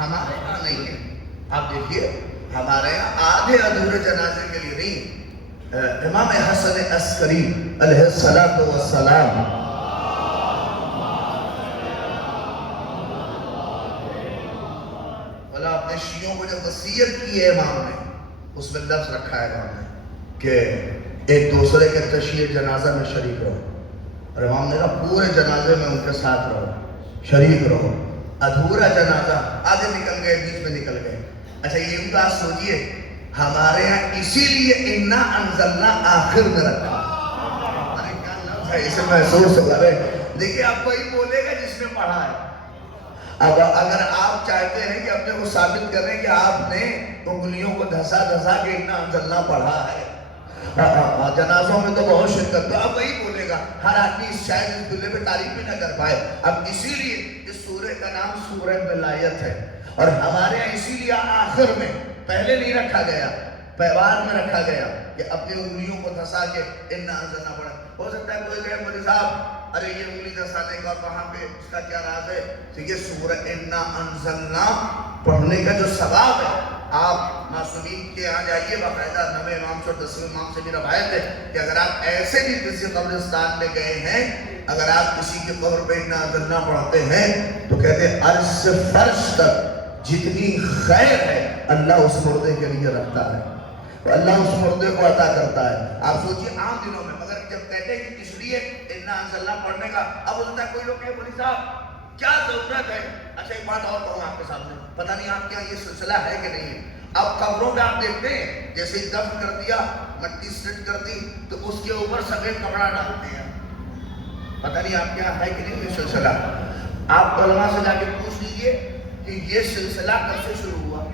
ہمارے یہاں نہیں ہے. آپ دیکھیے ہمارے یہاں آدھے ادھورے جنازے کے لیے نہیں. امام حسن عسکری علیہ السلام بولا اپنے شیعوں کو جو وصیت کی ہے امام نے اس میں لفظ رکھا ہے امام نے کہ ایک دوسرے کے تشییع جنازہ میں شریک رہو. اور امام نے کہا پورے جنازے میں ان کے ساتھ رہو، شریک رہو. ادھورا جنازہ آدھے نکل گئے، بیچ میں نکل گئے. اچھا یہ بات سوچئے ہمارے یہاں اسی لیے انا انزلنا آخر میں رکھا. ارے کیا لفظ ہے، اسے محسوس کرے. دیکھیں اب وہی بولے گا جس نے پڑھا ہے. اب اگر آپ چاہتے ہیں کہ اپنے کو ثابت کریں کہ آپ نے انگلیوں کو دھسا دھسا کے انا انزلنا پڑھا ہے، جنازوں میں تو بہت شرکت، تو اب وہی بولے گا. ہر آدمی شاید اس دلے پہ تعریف بھی نہ کر پائے. اب اسی لیے اس سورہ کا نام سورہ ولایت ہے. اور ہمارے یہاں اسی لیے آخر میں، پہلے نہیں رکھا گیا، بعد میں رکھا گیا کہ اپنی انگلیوں کو دھسا کے انا انزلنا پڑھا. ہو سکتا ہے کوئی کہے مولوی صاحب ارے یہ انگلی دھسانے کا وہاں پہ اس کا کیا راز ہے؟ تو یہ سورہ انا انزلنا پڑھنے کا جو ثواب ہے، آپ معصومین کے یہاں جائیے، باقاعدہ 9 امام سے اور 10 امام سے بھی روایت ہے کہ اگر آپ ایسے بھی کسی قبرستان میں گئے ہیں، اگر آپ کسی کے قبر پہ انا انزلنا پڑھتے ہیں تو کہتے ہیں عرش سے فرش تک جتنی خیر ہے اللہ اس مردے کے لیے رکھتا ہے، اللہ اس مردے کو عطا کرتا ہے. آپ سوچئے عام دنوں میں، مگر جب کہتے ہیں کہ اس لیے انا انزلنا پڑھنے کا، اب ہو سکتا ہے کوئی لوگ کہے مولوی صاحب کیا ضرورت ہے؟ اچھا ایک بات اور کہوں آپ کے سامنے، پتہ نہیں آپ کے یہاں یہ سلسلہ ہے کہ نہیں ہے. اب قبروں میں آپ دیکھتے ہیں جیسے ہی دفن کر دیا، مٹی سیٹ کر دی تو اس کے اوپر سفید کپڑا ڈالتے ہیں. پتہ نہیں آپ کے یہاں ہے کہ نہیں یہ سلسلہ. آپ علماء سے جا کے پوچھ لیجئے کہ یہ سلسلہ کب سے شروع ہوا.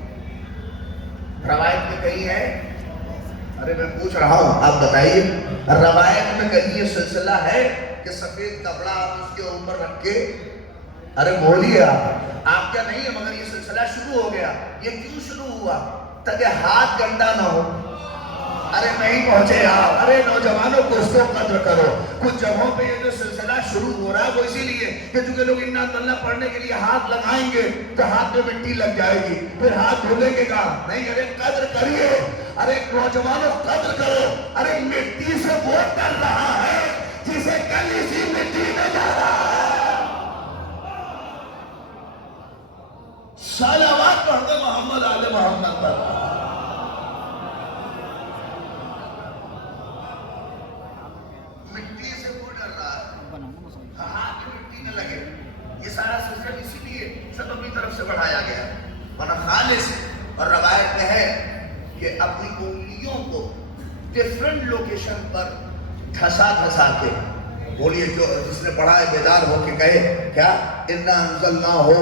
روایت میں کہیں ہے؟ ارے میں پوچھ رہا ہوں آپ بتائیے. روایت میں کہیں یہ سلسلہ ہے کہ سفید کپڑا آپ اس کے اوپر رکھ کے، ارے بولیے آپ کیا نہیں ہے؟ مگر یہ سلسلہ شروع ہو گیا. یہ کیوں شروع ہوا؟ تاکہ ہاتھ گندا نہ ہو. ارے نہیں پہنچے آپ. ارے نوجوانوں کو اس کو قدر کرو. کچھ جگہوں پہ یہ جو سلسلہ شروع ہو رہا ہے وہ اسی لیے کہ چونکہ لوگ انا انزلنا پڑھنے کے لیے ہاتھ لگائیں گے تو ہاتھ میں مٹی لگ جائے گی، پھر ہاتھ دھلیں گے گا نہیں. ارے قدر کریے. ارے نوجوانوں قدر کرو. ارے مٹی سے وہ ڈر رہا ہے جسے کل اسی مٹی میں جا رہا ہے. صلوات پڑھ دے محمد آل محمد پر. مٹی سے وہ ڈر رہا ہے، ہاتھ میں مٹی نہ لگے. یہ سارا سلسلہ اسی لیے سب اپنی طرف سے بڑھایا گیا ورنہ خالص. اور روایت میں ہے کہ اپنی انگلیوں کو ڈیفرنٹ لوکیشن پر دھسا دھسا کے، بولیے جو جس نے پڑھا ہے بیدار ہو کے کہے کیا انا انزلنا ہو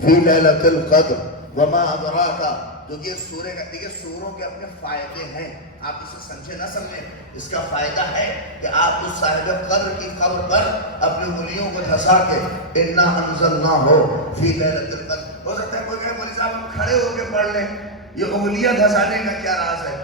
فی لیلۃ القدر وما ادراک. جو یہ سورہ کا، دیکھیں سوروں کے اپنے فائدے ہیں، آپ اسے سمجھے نہ سمجھیں، اس کا فائدہ ہے کہ آپ اس صاحب قدر کی قبر پر اپنی انگلیوں کو دھسا کے انا انزلنا ہو فی لیلۃ القدر. ہو سکتا ہے کوئی کہے مولوی صاحب ہم کھڑے ہو کے پڑھ لیں، یہ انگلیاں دھسانے کا کیا راز ہے؟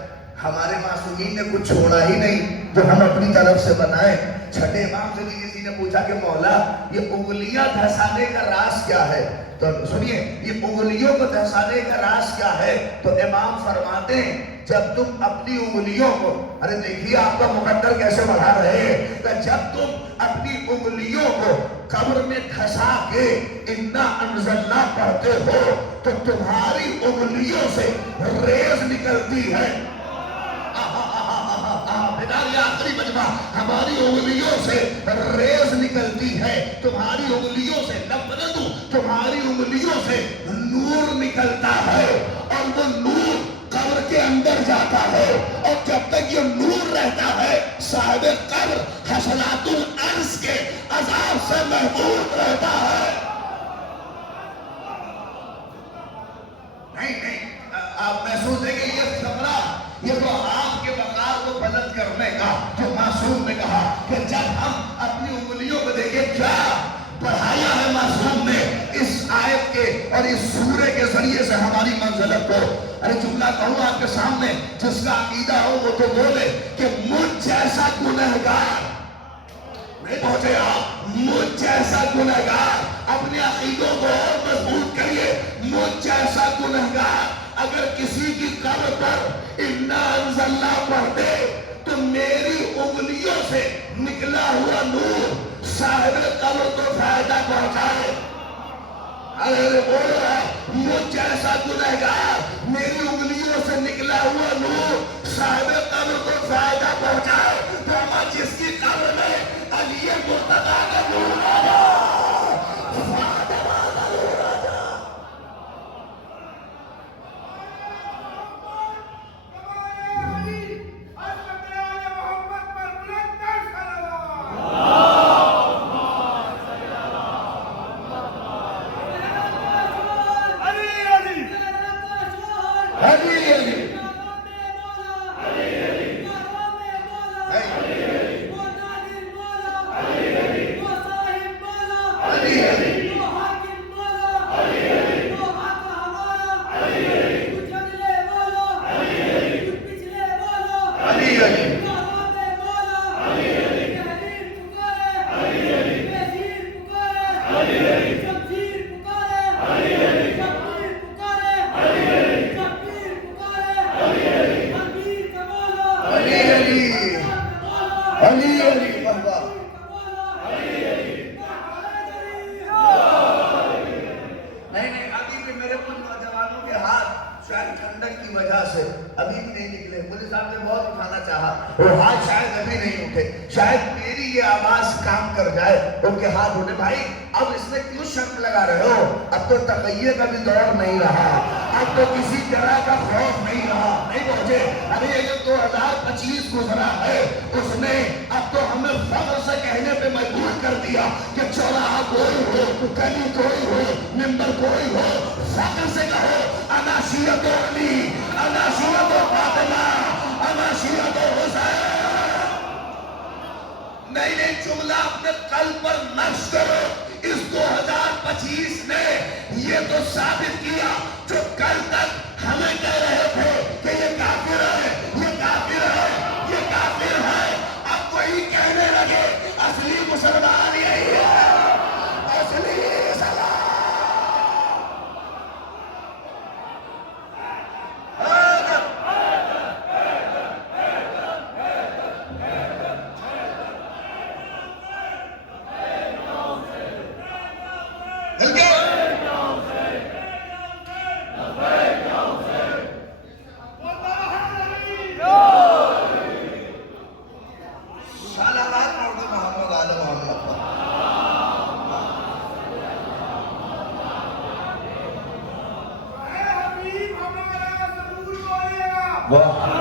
ہمارے معصومین نے کچھ چھوڑا ہی نہیں جو ہم اپنی طرف سے بنائیں. چھٹے امام سے بھی کسی نے پوچھا کہ مولا یہ انگلیاں دھسانے کا راز کیا ہے؟ تو سنیے یہ انگلیوں کو دھسانے کا راز کیا ہے؟ تو امام فرماتے ہیں جب تم اپنی انگلیوں کو، ارے دیکھیے آپ کا مقدر کیسے بڑھا رہے ہیں، کہ جب تم اپنی انگلیوں کو قبر میں دھسا کے انا انزلنا پڑھتے ہو تو تمہاری انگلیوں سے ریز نکلتی ہے. آخری مجمع، ہماری انگلیوں سے ریز نکلتی ہے، تمہاری انگلیوں سے نبردو، تمہاری انگلیوں سے نور نکلتا ہے اور وہ نور قبر کے اندر جاتا ہے اور جب تک یہ نور رہتا ہے صاحب قبر حسنات الارض کے عذاب سے محفوظ رہتا ہے. نہیں آپ محسوس ہے کہ یہ ثمرہ، یہ تو آپ کے وقار کو بلند کرنے کا جو معصوم نے کہا کہ جب ہم اپنی انگلیوں کو دیکھیں کیا بڑھایا ہے معصوم نے اس آیت کے اور اس سورے کے ذریعے سے ہماری منزلت کو. ارے جملہ کہوں آپ کے سامنے، جس کا عقیدہ ہو وہ تو بولے کہ مجھ جیسا گنہگار، نہیں پہنچے آپ، مجھ جیسا گنہگار اپنے عقیدوں کو اور مضبوط کریے. مجھ جیسا اگر کسی کی قبر پر انا انزلنا پڑھ دے تو میری انگلیوں سے نکلا ہوا نور صاحب قبر کو فائدہ پہنچائے. ارے بولو مجھ جیسا گنہگار میری انگلیوں سے نکلا ہوا نور صاحب قبر کو فائدہ پہنچائے تو ہم جس کی قبر میں علی مرتضیٰ کا نور آیا فاطمہ کا نور آیا. ابھی بھی نہیں نکلے. مجھے صاحب نے بہت اٹھانا چاہا وہ ہاتھ شاید ابھی نہیں اٹھے. شاید میری یہ آواز کام کر جائے ان کے ہاتھ اٹھے. بھائی اب اس میں کیوں شک لگا رہے ہو؟ اب تو تقیہ کا بھی دور نہیں رہا, اب تو کسی طرح کا خوف نہیں رہا. نہیں پہنچے ابھی یہ جو 2025 گزرا ہے اس نے اب تو ہمیں فخر سے کہنے پہ مجبور کر دیا کہ چوراہا کوئی ہو, گلی کوئی ہو, ممبر کوئی ہو, فخر سے کہو انا شیعۃ علی, انا شیعۃ فاطمہ, انا شیعۃ حسین. نئی نئی جملہ اپنے قلب پر نقش کرو. اس 2025 نے یہ تو ثابت کیا جو کل تک ہمیں کہہ رہے تھے کہ یہ کافر ہے, یہ کافر ہے, یہ کافر ہے. اب وہی کہنے لگے اصلی مسلمان یہی ہے, اصلی اسلام. واہ